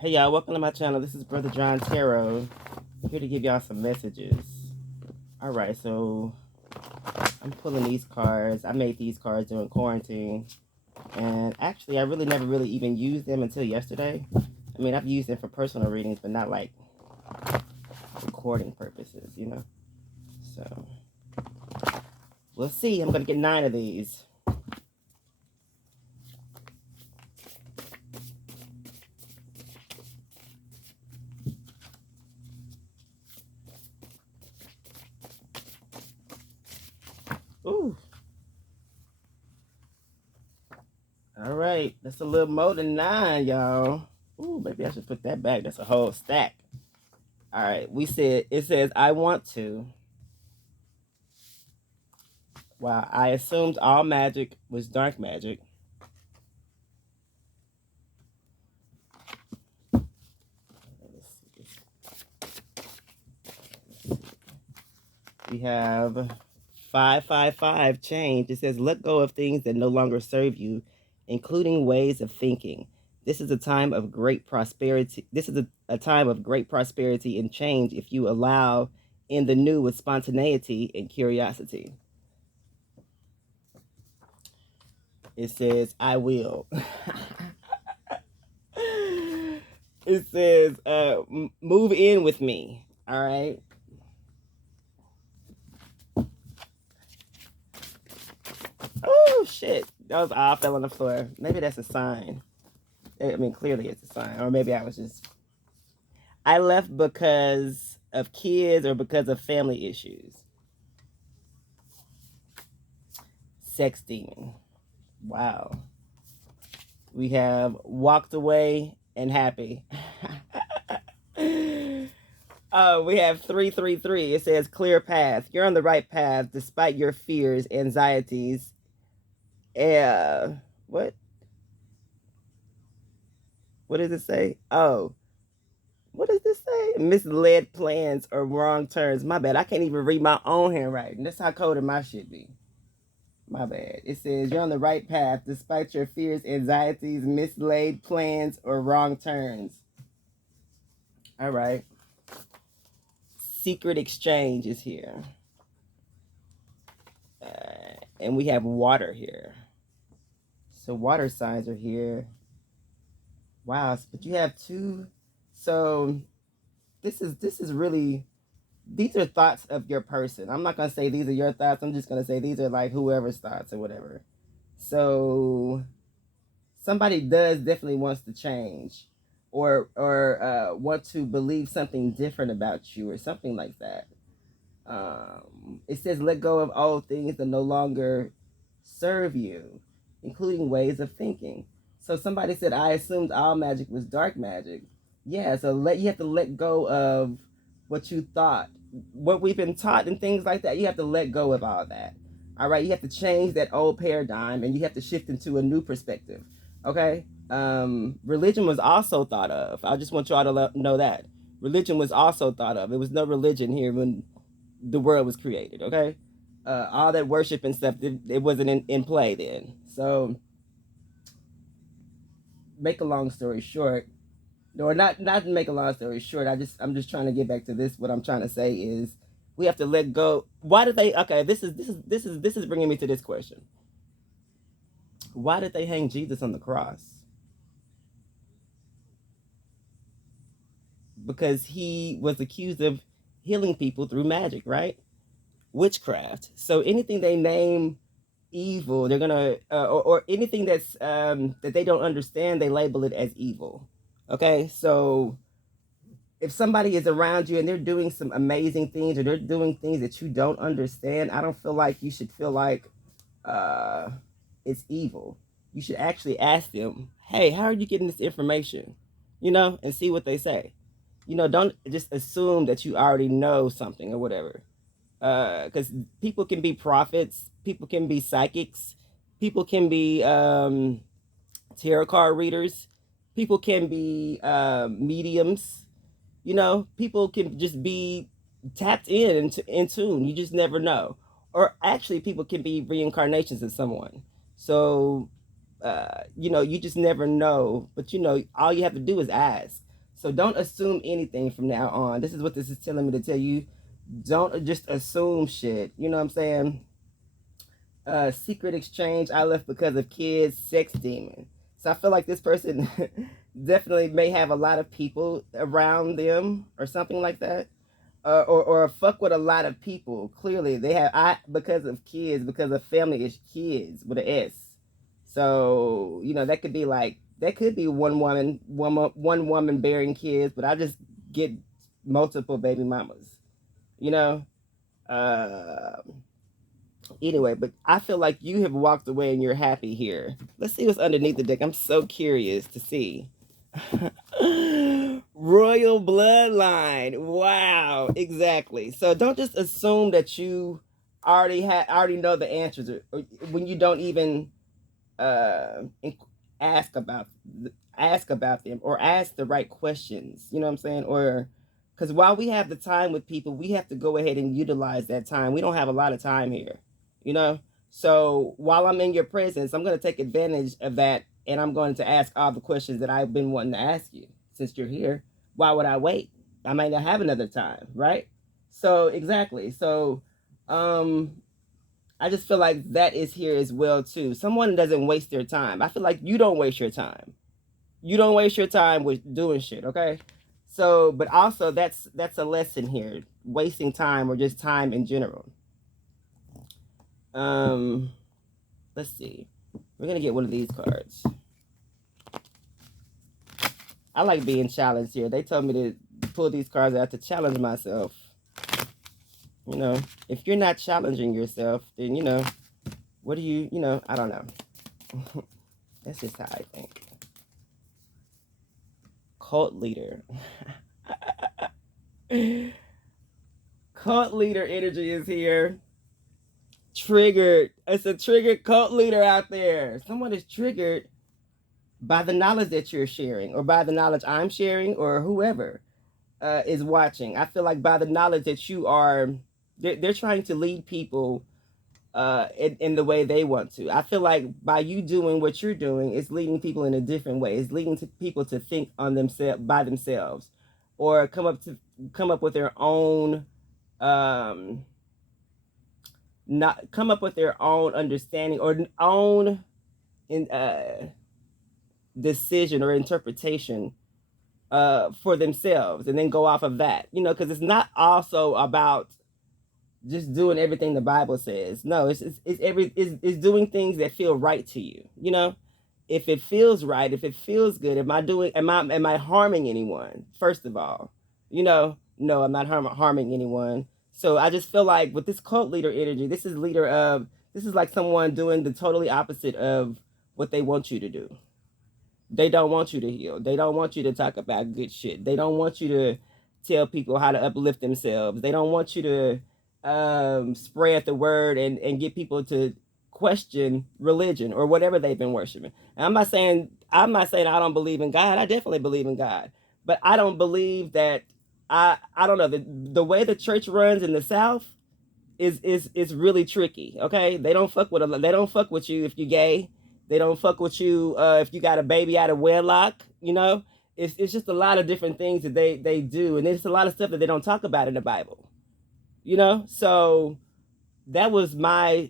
Hey y'all, welcome to my channel. This is Brother John Tarot, here to give y'all some messages. Alright, so I'm pulling these cards. I made these cards during quarantine. And actually, I never really even used them until yesterday. I mean, I've used them for personal readings, but not like recording purposes, you know? So, we'll see. I'm going to get 9 of these. Ooh. Alright, that's a little more than 9, y'all. Ooh, maybe I should put that back. That's a whole stack. Alright, it says, I want to. Wow, I assumed all magic was dark magic. We have 555 change. It says, let go of things that no longer serve you, including ways of thinking. This is a time of great prosperity. This is a time of great prosperity and change if you allow in the new with spontaneity and curiosity. It says, I will. It says, move in with me. All right. Oh, shit. That was all fell on the floor. Maybe that's a sign. I mean, clearly it's a sign. Or maybe I left because of kids or because of family issues. Sex demon. Wow. We have walked away and happy. We have 333. It says clear path. You're on the right path despite your fears, anxieties. What? What does it say? Oh, what does this say? Misled plans or wrong turns. My bad. I can't even read my own handwriting. That's how coded my shit be. My bad. It says you're on the right path despite your fears, anxieties, mislaid plans, or wrong turns. All right. Secret exchange is here. And we have water here. So water signs are here. Wow, but you have 2. So this is really, these are thoughts of your person. I'm not gonna say these are your thoughts. I'm just gonna say these are like whoever's thoughts or whatever. So somebody does definitely wants to change, or want to believe something different about you or something like that. It says let go of old things that no longer serve you, including ways of thinking. So somebody said, I assumed all magic was dark magic. Yeah, so you have to let go of what you thought, what we've been taught and things like that. You have to let go of all that. All right, you have to change that old paradigm and you have to shift into a new perspective. Okay? Religion was also thought of. I just want y'all to know that. Religion was also thought of. It was no religion here when the world was created, okay? All that worship and stuff, it wasn't in play then. So, make a long story short, or not make a long story short. I'm just trying to get back to this. What I'm trying to say is, we have to let go. Why did they? Okay, this is bringing me to this question. Why did they hang Jesus on the cross? Because he was accused of healing people through magic, right? Witchcraft. So anything they name evil, they're gonna or anything that's that they don't understand, they label it as evil. Okay, so if somebody is around you and they're doing some amazing things or they're doing things that you don't understand, I don't feel like you should feel like uh it's evil. You should actually ask them, hey, how are you getting this information, and see what they say. Don't just assume that you already know something or whatever, because people can be prophets, people can be psychics, people can be tarot card readers, people can be mediums. People can just be tapped in tune. You just never know. Or actually, people can be reincarnations of someone. So, you just never know. But all you have to do is ask. So don't assume anything from now on. This is what this is telling me to tell you. Don't just assume shit. You know what I'm saying? Secret exchange I left because of kids, sex demon. So I feel like this person definitely may have a lot of people around them or something like that. Or fuck with a lot of people. Clearly, they have because of kids, because of family is kids with an S. So that could be one woman bearing kids, but I just get multiple baby mamas. You know. Uh, anyway, but I feel like you have walked away and you're happy here. Let's see what's underneath the deck. I'm so curious to see. Royal bloodline. Wow, exactly. So don't just assume that you already know the answers, or when you don't even uh, ask about ask about them or ask the right questions. You know what I'm saying? Or because while we have the time with people, we have to go ahead and utilize that time. We don't have a lot of time here, you know. So while I'm in your presence, I'm going to take advantage of that, and I'm going to ask all the questions that I've been wanting to ask you since you're here. Why would I wait? I might not have another time, right? So exactly. So um I just feel like that is here as well too. Someone doesn't waste their time. I feel like you don't waste your time. You don't waste your time with doing shit, okay? So, but also that's a lesson here. Wasting time or just time in general. Um, let's see. We're gonna get one of these cards. I like being challenged here. They told me to pull these cards out to challenge myself. If you're not challenging yourself, then what do I don't know. That's just how I think. Cult leader. Cult leader energy is here. Triggered. It's a triggered cult leader out there. Someone is triggered by the knowledge that you're sharing, or by the knowledge I'm sharing, or whoever is watching. I feel like by the knowledge that you are, they're trying to lead people in the way they want to. I feel like by you doing what you're doing, it's leading people in a different way. It's leading to people to think on themselves by themselves, or come up with their own not come up with their own understanding or own in decision or interpretation for themselves, and then go off of that. Because it's not also about just doing everything the Bible says. No, it's doing things that feel right to you. If it feels right, if it feels good, am I harming anyone? First of all, no, I'm not harming anyone. So I just feel like with this cult leader energy, this is like someone doing the totally opposite of what they want you to do. They don't want you to heal. They don't want you to talk about good shit. They don't want you to tell people how to uplift themselves. They don't want you to spread the word and get people to question religion or whatever they've been worshiping. And I'm not saying I don't believe in God. I definitely believe in God. But I don't believe that I don't know, the way the church runs in the South is really tricky. Okay, they don't fuck with you if you're gay. They don't fuck with you if you got a baby out of wedlock. It's just a lot of different things that they do, and there's a lot of stuff that they don't talk about in the Bible. So that was my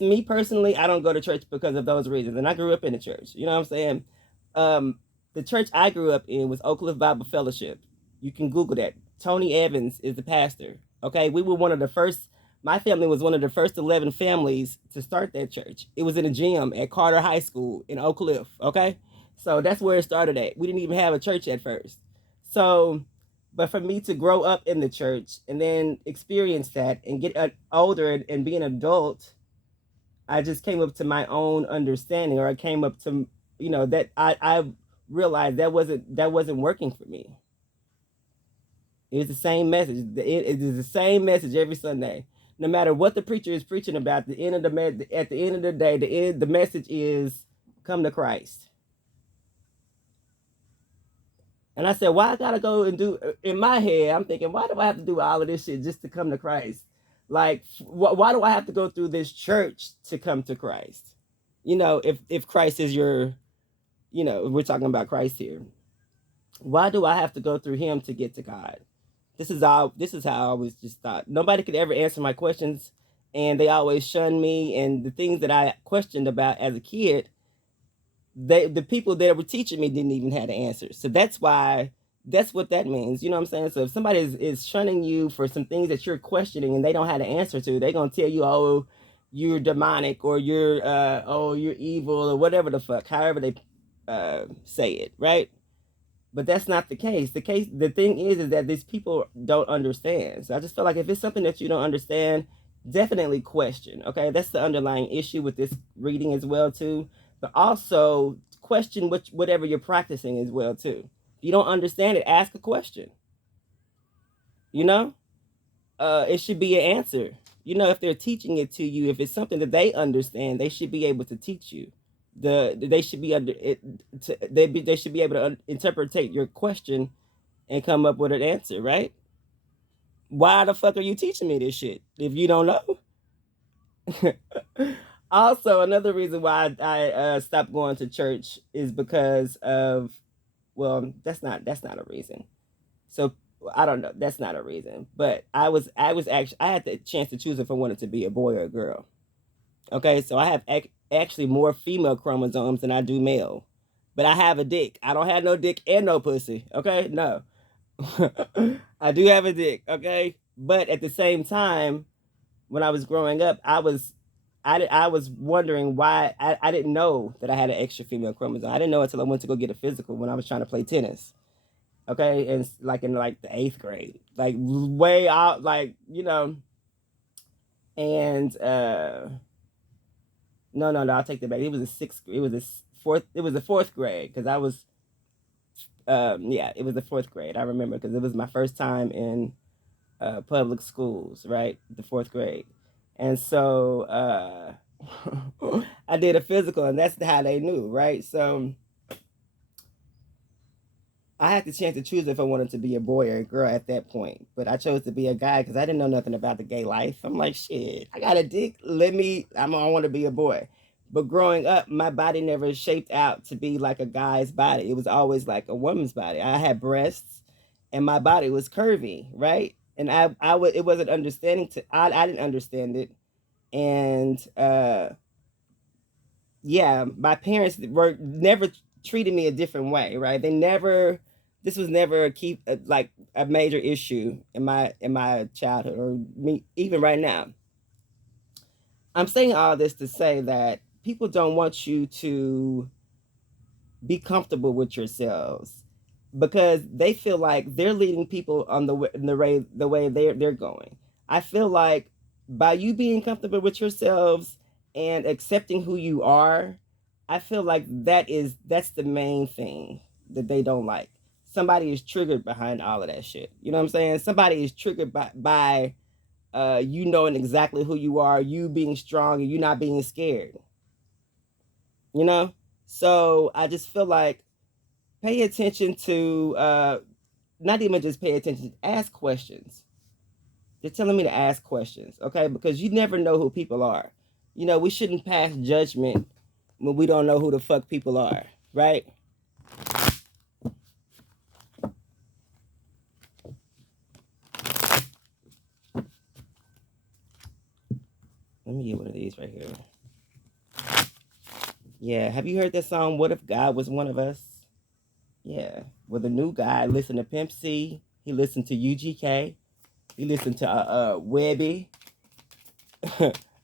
me personally. I don't go to church because of those reasons, and I grew up in the church. You know what I'm saying? um the church I grew up in was Oak Cliff Bible Fellowship. You can Google that. Tony Evans is the pastor. Okay, we were one of the first. My family was one of the first 11 families to start that church. It was in a gym at Carter High School in Oak Cliff. Okay, so that's where it started at. We didn't even have a church at first. So, but for me to grow up in the church and then experience that and get older and be an adult, I just came up to my own understanding, or I came up to, that I realized that wasn't working for me. It was the same message. It is the same message every Sunday, no matter what the preacher is preaching about. At the end of the day, the message is come to Christ. And I said, why I gotta go and do? In my head, I'm thinking, why do I have to do all of this shit just to come to Christ? Like, why do I have to go through this church to come to Christ? If Christ is your, we're talking about Christ here. Why do I have to go through him to get to God? This is how I always just thought. Nobody could ever answer my questions, and they always shun me. And the things that I questioned about as a kid, the people that were teaching me didn't even have the answers. So that's what that means. You know what I'm saying? So if somebody is shunning you for some things that you're questioning and they don't have the answer to, they're gonna tell you, oh, you're demonic, or you're evil, or whatever the fuck, however they say it, right? But that's not the case. The thing is that these people don't understand. So I just feel like if it's something that you don't understand, definitely question. Okay, that's the underlying issue with this reading as well too. But also question whatever you're practicing as well too. If you don't understand it, ask a question. You know, it should be an answer. You know, if they're teaching it to you, if it's something that they understand, they should be able to teach you. They should be under it. They should be able to interpret your question and come up with an answer, right? Why the fuck are you teaching me this shit if you don't know? Also, another reason why I stopped going to church is because of, well, that's not a reason. So I don't know. That's not a reason. But I was actually, I had the chance to choose if I wanted to be a boy or a girl. Okay, so I have actually more female chromosomes than I do male, but I have a dick. I don't have no dick and no pussy. Okay, no. I do have a dick, okay? But at the same time, when I was growing up, I was wondering why I didn't know that I had an extra female chromosome. I didn't know until I went to go get a physical when I was trying to play tennis. Okay, and like in like the 8th grade, like way out, like and no, I'll take that back. It was a sixth. It was a fourth. It was the 4th grade because I was yeah, it was the 4th grade. I remember because it was my first time in public schools, right? The 4th grade. And so I did a physical, and that's how they knew, right? So I had the chance to choose if I wanted to be a boy or a girl at that point, but I chose to be a guy because I didn't know nothing about the gay life. I'm like, shit, I got a dick. I want to be a boy. But growing up, my body never shaped out to be like a guy's body. It was always like a woman's body. I had breasts, and my body was curvy, right? And it wasn't understanding I didn't understand it, and yeah, my parents were never treated me a different way, right? They never. This was never like a major issue in my childhood or me even right now. I'm saying all this to say that people don't want you to be comfortable with yourselves because they feel like they're leading people on the way they're going. I feel like by you being comfortable with yourselves and accepting who you are, I feel like that's the main thing that they don't like. Somebody is triggered behind all of that shit. You know what I'm saying? Somebody is triggered by you knowing exactly who you are, you being strong and you not being scared. You know? So I just feel like pay attention to not even just pay attention, ask questions. They're telling me to ask questions, okay? Because you never know who people are. We shouldn't pass judgment when we don't know who the fuck people are, right? Let me get one of these right here. Yeah, have you heard that song, What If God Was One of Us? Yeah. Well, the new guy listened to Pimp C, he listened to UGK, he listened to Webby.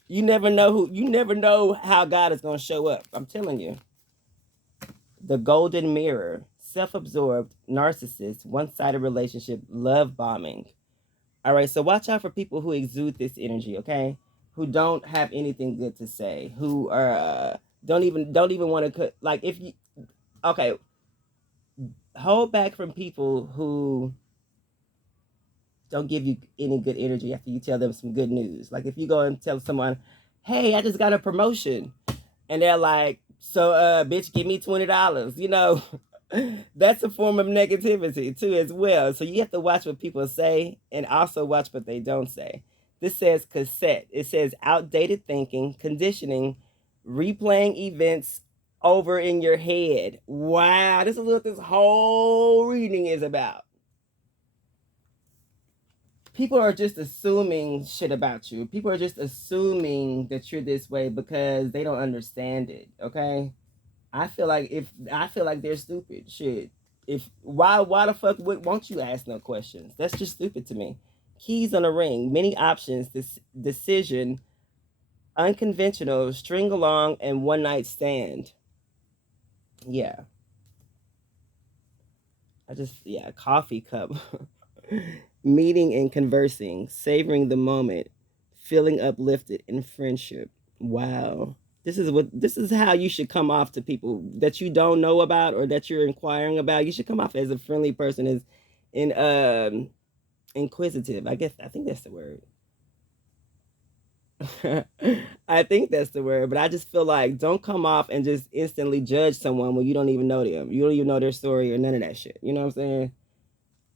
You never know how God is going to show up. I'm telling you. The golden mirror, self-absorbed, narcissist, one-sided relationship, love bombing. All right, so watch out for people who exude this energy, okay? Who don't have anything good to say, who are don't even want to like if you okay, hold back from people who don't give you any good energy after you tell them some good news. Like if you go and tell someone, "Hey, I just got a promotion." And they're like, "So bitch, give me $20." That's a form of negativity too as well. So you have to watch what people say and also watch what they don't say. This says cassette. It says outdated thinking, conditioning, replaying events over in your head. Wow, this is what this whole reading is about. People are just assuming shit about you. People are just assuming that you're this way because they don't understand it. Okay, I feel like they're stupid. Shit, if why the fuck won't you ask no questions? That's just stupid to me. Keys on a ring, many options. This decision, unconventional, string along, and one night stand. Yeah, coffee cup. Meeting and conversing, savoring the moment, feeling uplifted in friendship. Wow. This is how you should come off to people that you don't know about or that you're inquiring about. You should come off as a friendly person, as in inquisitive. I think that's the word. I think that's the word, but I just feel like don't come off and just instantly judge someone when you don't even know them. You don't even know their story or none of that shit. You know what I'm saying?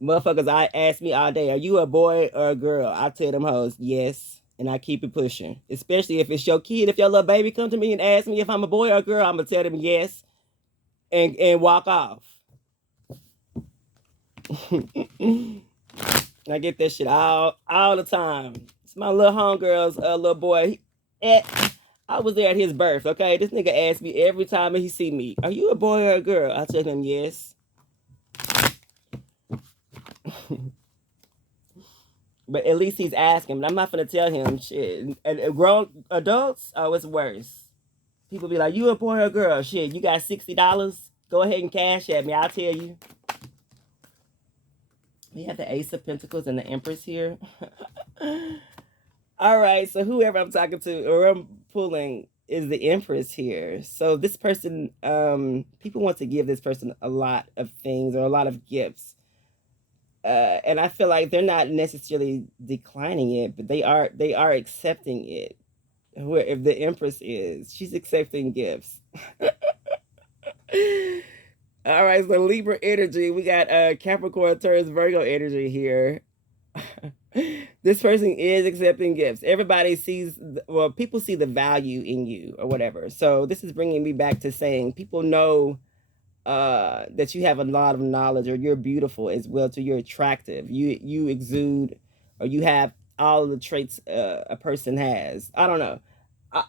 Motherfuckers, I ask me all day, are you a boy or a girl? I tell them hoes, yes, and I keep it pushing. Especially if it's your kid, if your little baby come to me and ask me if I'm a boy or a girl, I'm gonna tell them yes and walk off. I get that shit all the time. It's my little homegirl's little boy. I was there at his birth. Okay, this nigga asks me every time he see me, "Are you a boy or a girl?" I tell him yes. But at least he's asking. But I'm not gonna tell him shit. And grown adults, oh, it's worse. People be like, "You a boy or a girl?" Shit, you got $60. Go ahead and cash at me. I'll tell you. We have the Ace of Pentacles and the Empress here. All right, so whoever I'm talking to or I'm pulling is the Empress here. So this person, people want to give this person a lot of things or a lot of gifts. And I feel like they're not necessarily declining it, but they are accepting it. Where if the Empress is, she's accepting gifts. All right, so Libra energy, we got Capricorn, Taurus, Virgo energy here. This person is accepting gifts. Everybody sees, well, people see the value in you or whatever. So this is bringing me back to saying people know that you have a lot of knowledge or you're beautiful as well too. You're attractive. You exude or you have all of the traits a person has. I don't know.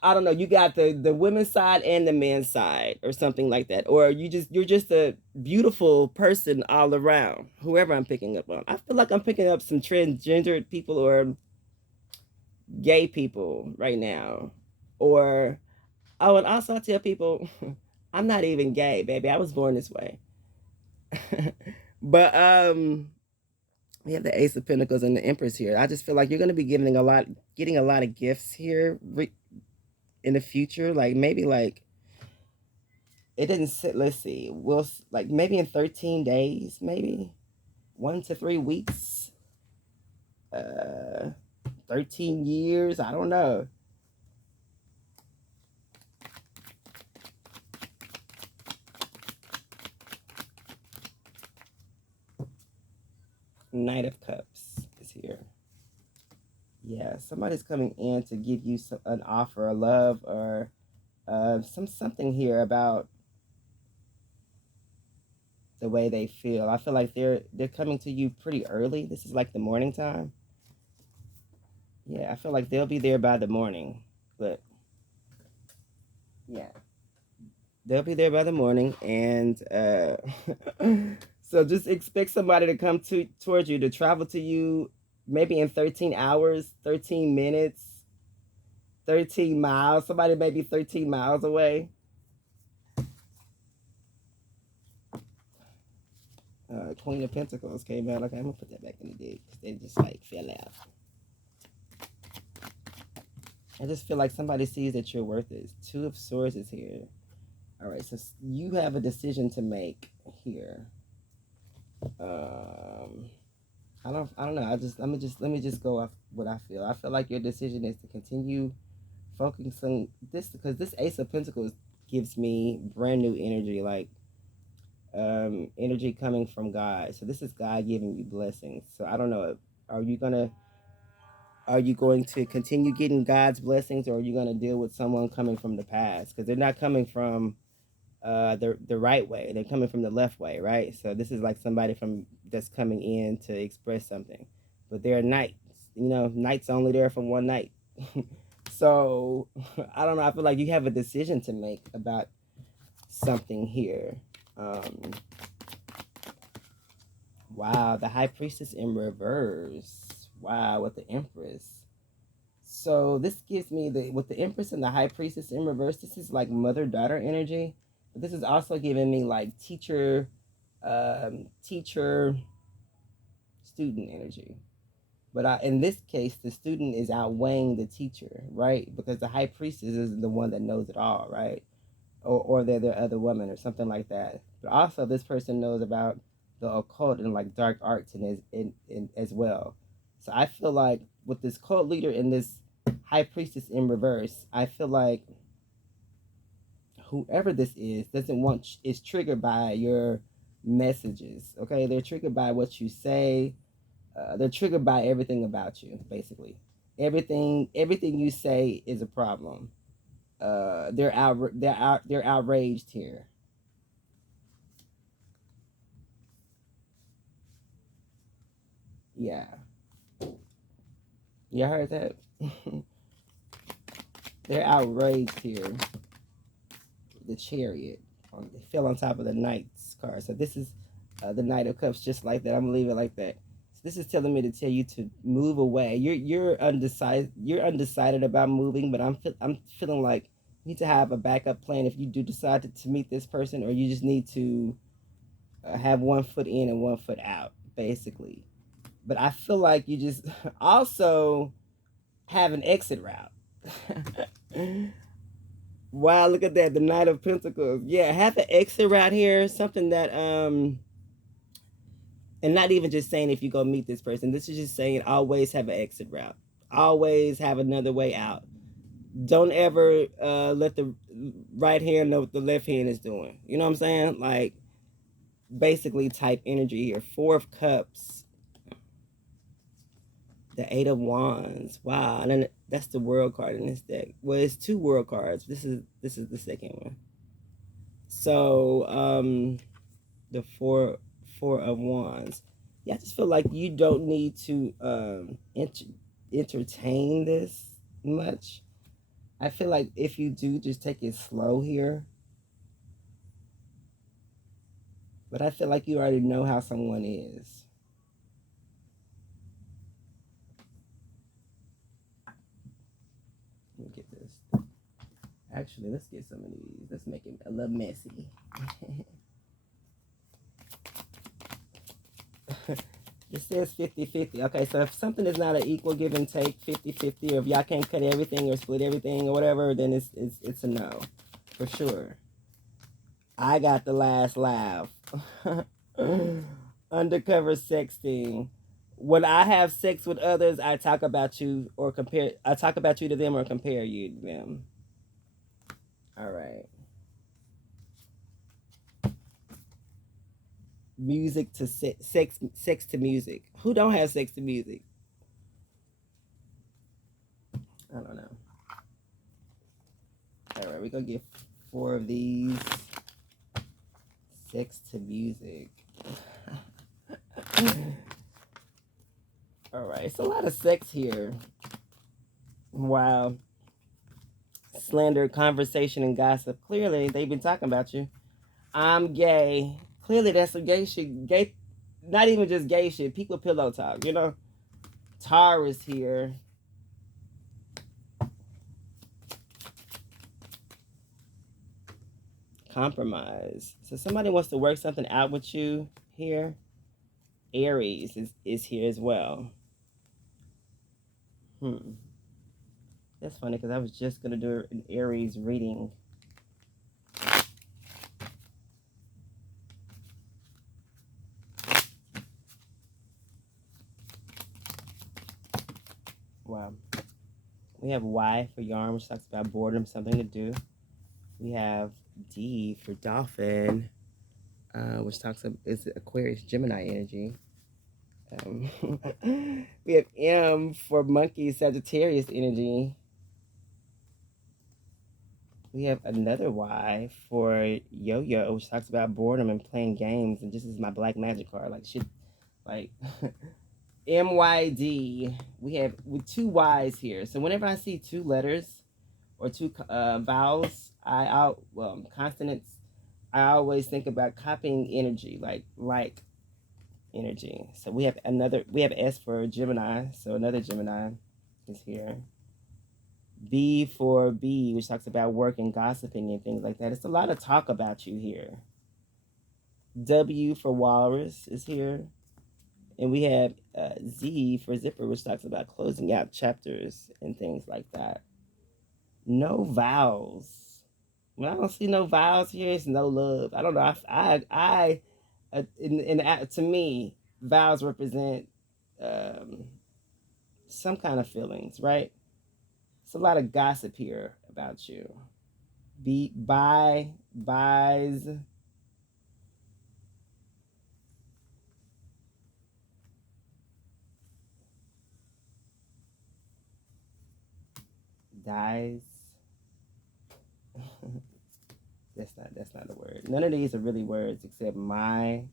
I don't know. You got the women's side and the men's side or something like that. Or you're just a beautiful person all around. Whoever I'm picking up on. I feel like I'm picking up some transgendered people or gay people right now. Or oh, and also I tell people I'm not even gay, baby. I was born this way. But we have the Ace of Pentacles and the Empress here. I just feel like you're going to be getting a lot of gifts here in the future. Like maybe like it didn't sit. Let's see. We'll like maybe in 13 days, maybe 1 to 3 weeks, 13 years. I don't know. Knight of Cups is here. Yeah, somebody's coming in to give you an offer, a love, or something here about the way they feel. I feel like they're coming to you pretty early. This is like the morning time. Yeah, I feel like they'll be there by the morning. But yeah, they'll be there by the morning, and so just expect somebody to come towards you, to travel to you, maybe in 13 hours, 13 minutes, 13 miles. Somebody may be 13 miles away. Queen of Pentacles came out. Okay, I'm gonna put that back in the deck because they just like fell out. I just feel like somebody sees that you're worth it. Two of Swords is here. All right, so you have a decision to make here. I don't know. Let me just go off what I feel. I feel like your decision is to continue focusing this because this Ace of Pentacles gives me brand new energy, like energy coming from God. So this is God giving you blessings. So I don't know. Are you gonna are you going to continue getting God's blessings, or are you going to deal with someone coming from the past? Because they're not coming from the right way. They're coming from the left way, right? So this is like somebody from that's coming in to express something, but they're knights. You know, knights only there for one night. So I don't know. I feel like you have a decision to make about something here. Um, wow, the high priestess in reverse. Wow, with the empress. So this gives me the with the empress and the high priestess in reverse. This is like mother daughter energy, but this is also giving me like teacher student energy. But in this case, the student is outweighing the teacher, right? Because the high priestess is the one that knows it all, right? Or they're the other woman or something like that. But also, this person knows about the occult and like dark arts and as well. So I feel like with this cult leader and this high priestess in reverse, I feel like whoever this is doesn't want is triggered by your messages. Okay, they're triggered by what you say. They're triggered by everything about you, basically. Everything you say is a problem. They're outraged here. Yeah, you heard that. They're outraged here. The chariot fell on top of the knight's card. So this is the knight of cups, just like that. I'm gonna leave it like that. So this is telling me to tell you to move away. You're undecided. You're undecided about moving, but I'm feeling like you need to have a backup plan if you do decide to meet this person, or you just need to have one foot in and one foot out, basically. But I feel like you just also have an exit route. Wow, look at that. The Knight of Pentacles. Yeah, have an exit route here. Something that and not even just saying if you go meet this person. This is just saying always have an exit route. Always have another way out. Don't ever let the right hand know what the left hand is doing. You know what I'm saying? Like basically type energy here. Four of Cups. The Eight of Wands. Wow. And then that's the world card in this deck. Well, it's two world cards. This is the second one. So the four of Wands. Yeah, I just feel like you don't need to entertain this much. I feel like if you do, just take it slow here. But I feel like you already know how someone is. Let me get this. Actually, let's get some of these. Let's make it a little messy. It says 50-50. Okay, so if something is not an equal give and take, 50-50, or if y'all can't cut everything or split everything or whatever, then it's a no. For sure. I got the last laugh. Undercover sexting. When I have sex with others, I talk about you or compare. I talk about you to them or compare you to them. All right. Music to sex to music. Who don't have sex to music? I don't know. All right, we're gonna get four of these. Sex to music. All right, it's a lot of sex here. Wow. Slander, conversation, and gossip. Clearly, they've been talking about you. I'm gay. Clearly, that's some gay shit. Gay, not even just gay shit. People pillow talk, you know? Taurus here. Compromise. So somebody wants to work something out with you here. Aries is here as well. That's funny because I was just going to do an Aries reading. Wow. We have Y for yarn, which talks about boredom, something to do. We have D for dolphin, which talks about is Aquarius Gemini energy. We have M for monkey Sagittarius energy. We have another Y for Yo-Yo, which talks about boredom and playing games. And this is my black magic card. Like shit, like MYD. We have with two Y's here. So whenever I see two letters or two vowels, consonants, I always think about copying energy, like energy. So we have S for Gemini. So another Gemini is here. B for B, which talks about work and gossiping and things like that. It's a lot of talk about you here. W for Walrus is here. And we have Z for Zipper, which talks about closing out chapters and things like that. No vowels. When I don't see no vowels here, it's no love. I don't know. To me, vowels represent some kind of feelings, right? It's a lot of gossip here about you. Buys. Dies. That's not a word. None of these are really words except my.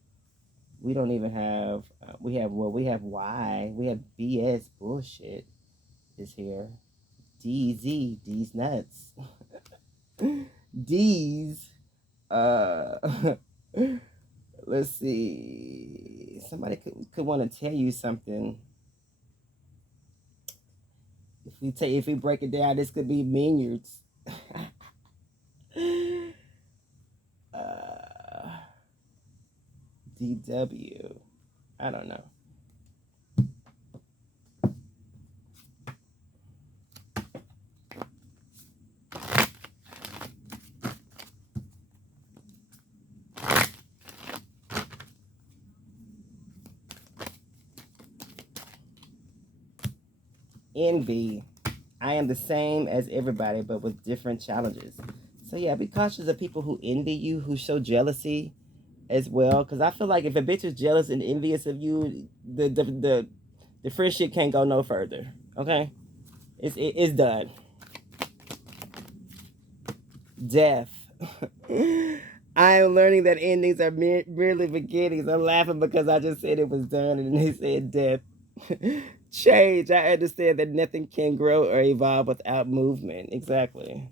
We don't even have. We have Y. We have BS bullshit. Is here. DZ. D's nuts. D's. Let's see. Somebody could want to tell you something. If we break it down, this could be Minyards. DW. I don't know. Envy. I am the same as everybody, but with different challenges. So yeah, be cautious of people who envy you, who show jealousy as well. Because I feel like if a bitch is jealous and envious of you, the friendship can't go no further. Okay, it's done. Death. I am learning that endings are merely beginnings. I'm laughing because I just said it was done and they said death. Change. I understand that nothing can grow or evolve without movement. Exactly.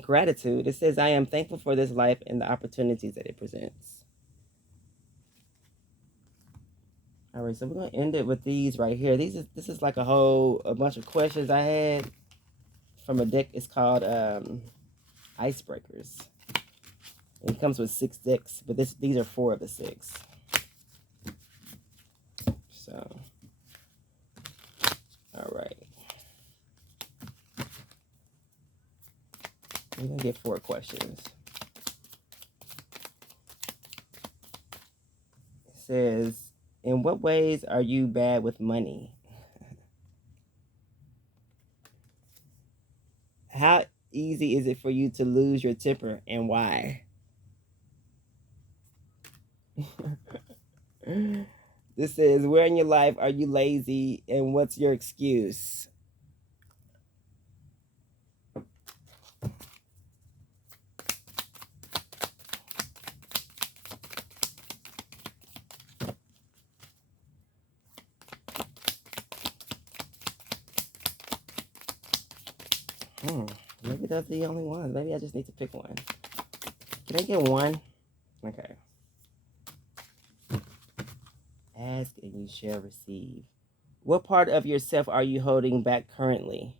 Gratitude. It says, I am thankful for this life and the opportunities that it presents. All right, so we're going to end it with these right here. This is like a bunch of questions I had from a deck. It's called Icebreakers. It comes with 6 decks, but these are 4 of the 6. So, all right. We're going to get 4 questions. It says, in what ways are you bad with money? How easy is it for you to lose your temper and why? This says, where in your life are you lazy and what's your excuse? Maybe that's the only one. Maybe I just need to pick one. Can I get one? Okay. Ask and you shall receive. What part of yourself are you holding back currently?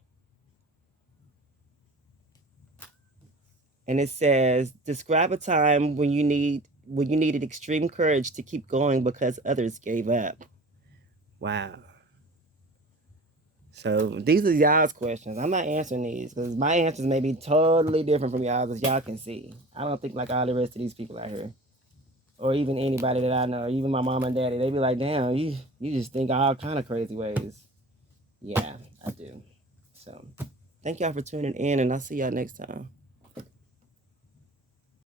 And it says, describe a time when you needed extreme courage to keep going because others gave up. Wow. So these are y'all's questions. I'm not answering these because my answers may be totally different from y'all's, as y'all can see. I don't think like all the rest of these people out here, or even anybody that I know, even my mom and daddy. They be like, "Damn, you just think all kind of crazy ways." Yeah, I do. So, thank y'all for tuning in, and I'll see y'all next time.